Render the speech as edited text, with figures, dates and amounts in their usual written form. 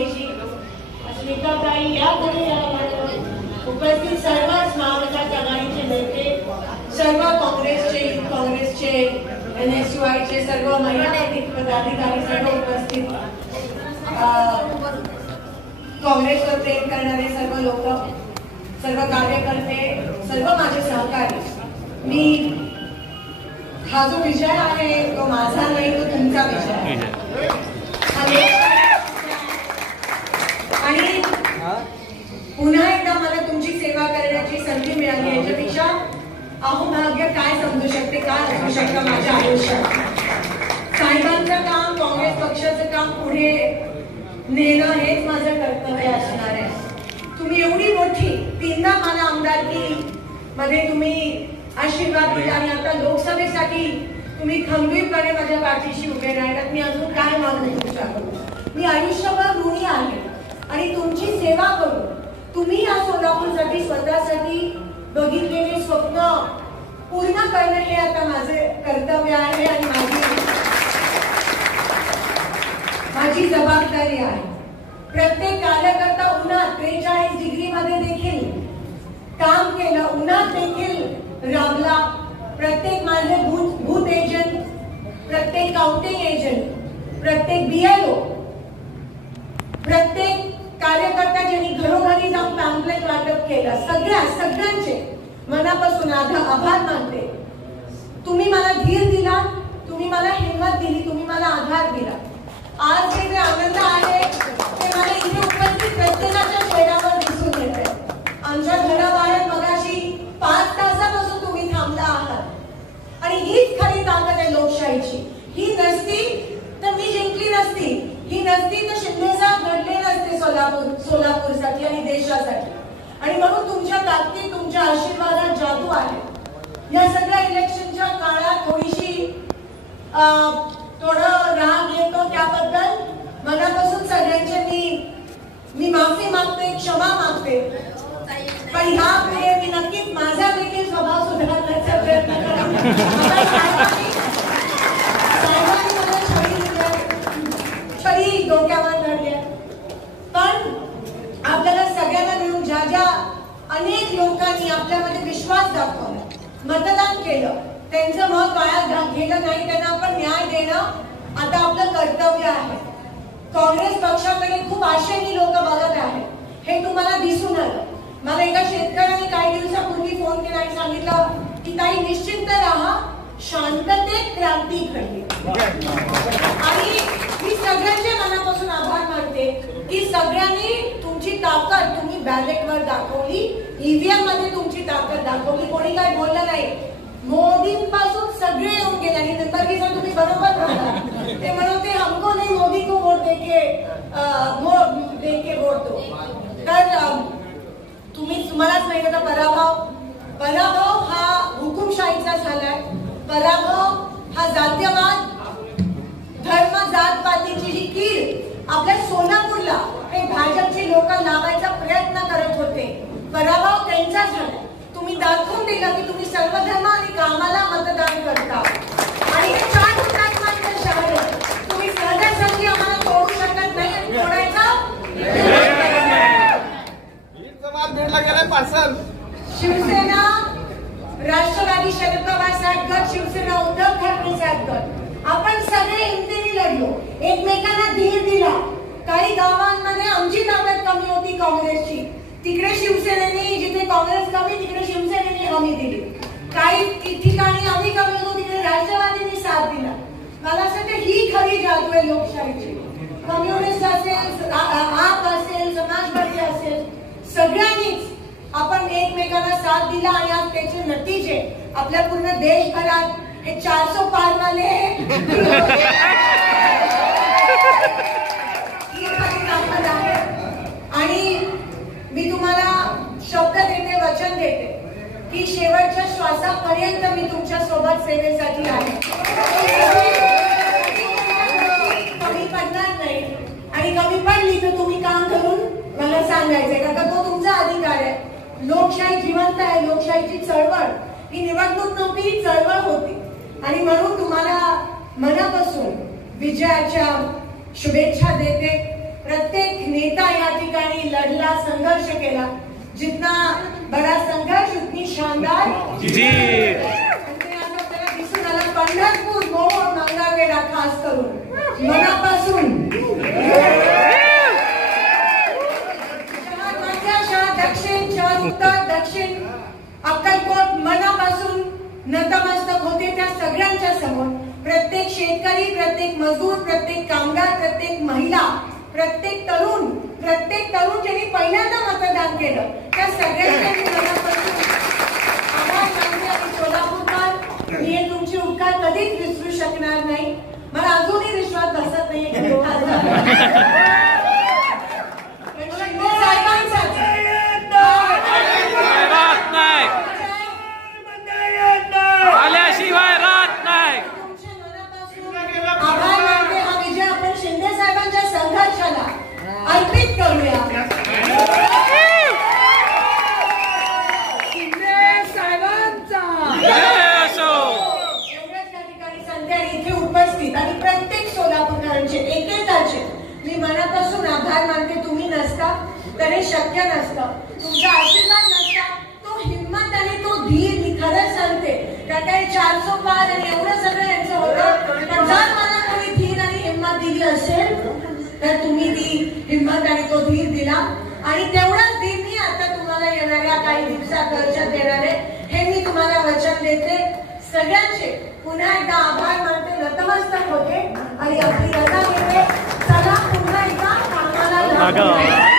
घ्यायची. स्मिताताई या पुढे या. उपस्थित सर्वच महाविकास आघाडीचे नेते, सर्व काँग्रेसचे NSUIचे सर्व महिला नैतिक पदाधिकारी, सर्व उपस्थित काँग्रेसवर प्रेम करणारे सर्व लोक, सर्व कार्यकर्ते, सर्व माझे सहकारी, मी हा जो विजय आहे तो माझा नाही, तो तुमचा विजय आहे. आणि पुन्हा एकदा मला तुमची सेवा करण्याची संधी मिळाली. याच्यापेक्षा अहोभाग्य काय समजू शकते, काय असू शकतं माझ्या आयुष्यात. साहेबांचं काम, काँग्रेस पक्षाचं काम पुढे नेणं हेच माझं कर्तव्य असणार आहे. तुम्ही एवढी मोठी 3दा मला आमदारकी मध्ये तुम्ही आशीर्वाद दिला आणि आता लोकसभेसाठी तुम्ही खंबीरपणे माझ्या पाठीशी उभे राहिलात. मी अजून काय मागू तुमच्याकडून. मी आयुष्यभर ऋणी आहे आणि तुमची सेवा करू. तुम्ही या सोलापूरसाठी स्वतःसाठी बघितलेले स्वप्न पूर्ण करणं हे आता माझे कर्तव्य आहे आणि माझी जबाबदारी आहे. प्रत्येक कार्यकर्ता उन्हात 43 डिग्री मध्ये देखील काम केलं, उन्हात देखील राबला. प्रत्येक माझे बूथ एजंट, प्रत्येक काउंटिंग एजंट, प्रत्येक BLO, प्रत्येक कार्यकर्ता ज्यांनी घरोघरी जाऊन पॅम्पलेट वाटप केलं, सगळ्यांचे मनापासून आभार मानते. तुम्ही मला धीर दिला, तुम्ही मला हिंमत दिली, तुम्ही मला आधार दिला. आज जे आनंद आहे ते मला इथे उपस्थित प्रत्येकाच्या चेहऱ्यावर दिसून येते. आमच्या घराबाहेर मगाशी 5 तासापासून तुम्ही थांबला आहात आणि हीच खरी ताकद आहे लोकशाहीची. ही नसती तर मी जिंकली नसती, ही नसती तर शिंदे साहेब घडले नसते सोलापूरसाठी आणि देशासाठी. आणि म्हणून तुमच्या ताकदीत, तुमच्या आशीर्वादात जादू आहे. या सगळ्या इलेक्शनच्या काळात थोडं राग येतो, त्याबद्दल मनापासून सगळ्यांचे मी माफी मागते, क्षमा मागते. पण ह्यापुढे मी नक्कीच माझा देखील स्वभाव सुधारण्याचा प्रयत्न करेन. साहेबांनी मला छडी डोक्यावर धरली, पण आपल्याला सगळ्यांना मिळून ज्या अनेक लोकांनी आपल्यामध्ये विश्वास दाखवला, मतदान केलं, त्यांचं मत वाया गेलं नाही, त्यांना आपण न्याय देणं आता आपलं कर्तव्य आहे. काँग्रेस पक्षाकडे खूप आशेने लोक बघत आहेत, हे तुम्हाला दिसून आलं. मला एका शेतकऱ्याने काही दिवसापूर्वी फोन केला आणि सांगितलं की ताई निश्चिंत राहा, शांततेत क्रांती घडली. आणि मी सगळ्यांच्या मनापासून आभार मानते की सगळ्यांनी तुमची ताकद तुम्ही बॅलेटवर दाखवली, EVM मध्ये तुमची ताकद दाखवली. कोणी काय बोललं नाही. मोदींपासून सगळे येऊन गेले आणि निंबर्गी सर तुम्ही बरोबर बोलला. ते म्हणते हमको नहीं मोदी को वोट देके वोट दो. तर तुम्हालाच माहिती होता पराभव हा हुकुमशाहीचा झालाय. पराभव हा जातीयवाद, धर्म, जात पातीची जी कीड आपल्या सोलापूरला हे भाजपचे लोक लावायचा प्रयत्न करत होते, पराभव त्यांचा झाला. तुम्ही दाखवून दिला की तुम्ही सर्व धर्म आणि कामाला मतदान करता. आणि हे 4 हुतात्म्यांचं शहर आहे. तुम्ही सहजासहजी आम्हाला तोडू शकत नाही आणि तोडायचा शिवसेना, राष्ट्रवादी शरद पवार साहेब गट, शिवसेना उद्धव ठाकरे साहेब गट, आपण सगळे हिमतीने लढलो, एकमेकांना धीर दिला. काही गावांमध्ये आमची ताकद कमी होती काँग्रेसची, तिकडे शिवसेनेने, जिथे काँग्रेस कमी तिकडे शिवसेनेने हमी दिली. काही ठिकाणी आम्ही कमी होतो तिकडे राष्ट्रवादीने साथ दिला. मला असं वाटतं ही खरी जादू आहे लोकशाहीची. कम्युनिस्ट असेल, आप असेल, समाजवादी असेल, सगळ्यांनीच आपण एकमेकांना साथ दिला आणि आज त्याचे नतीजे आपल्या पूर्ण देशभरात हे 400 पार वाले आणि मी तुम्हाला शब्द देते, वचन देते की शेवटच्या श्वासापर्यंत मी तुमच्या सोबत सेवेसाठी आहे. कमी पडणार नाही आणि कमी पडली तर तुम्ही काम करून मला सांगायचंय, कारण तो तुमचा अधिकार आहे. लोकशाही जिवंत आहे. लोकशाहीची चळवळ ही निवडणूक नव्हती, ही चळवळ होती. आणि म्हणून तुम्हाला मनापासून विजयाच्या शुभेच्छा देते. प्रत्येक संघर्ष केला. जितना बड़ा संघर्ष उतनी शानदार जीत. दिसून आलं. पंढरपूर मोहोळ मंगळवेढा खास करून मनापासून दक्षिण शहर उत्तर दक्षिण अक्कलकोट मनापासून नतमस्तक होते त्या सगळ्यांच्या समोर. प्रत्येक शेतकरी, प्रत्येक मजूर, प्रत्येक कामगार, प्रत्येक महिला, प्रत्येक तरुण ज्यांनी पहिल्यांदा मतदान केलं त्या सगळ्यांच्या मनापासून आभार मानते. आणि सोलापूरकर, मी हे तुमचे उपकार कधीच विसरू शकणार नाही. मला अजूनही विश्वास बसत नाहीये की आल्याशिवाय राहत नाही. आभार मानते. हा विजय आपण शिंदे साहेबांच्या संघर्षाला अर्पित करूया. शिंदे साहेबांचा एवढ्याच त्या ठिकाणी संधी आणि इथे उपस्थित आणि प्रत्येक सोलापूरकरांचे एकेकाचे मी मनापासून आभार मानते. तुम्ही नसता तर हे शक्य नसतं. तुमचा आशीर्वाद नसता, तो हिंमत आणि तो धीर, मी खरंच सांगते कारण काही 400 पार आणि एवढं सगळं यांचं होतं. पण जर मला कोणी धीर आणि हिंमत दिली असेल तर तुम्ही ती हिंमत आणि तो धीर दिला. आणि तेवढाच धीर मी आता तुम्हाला येणाऱ्या काही दिवसात वर्षात देणार आहे, हे मी तुम्हाला वचन देते. सगळ्यांचे पुन्हा एकदा आभार मानते, नतमस्तक होते आणि आपली रजा घेते. चला पुन्हा एकदा कामाला लागू.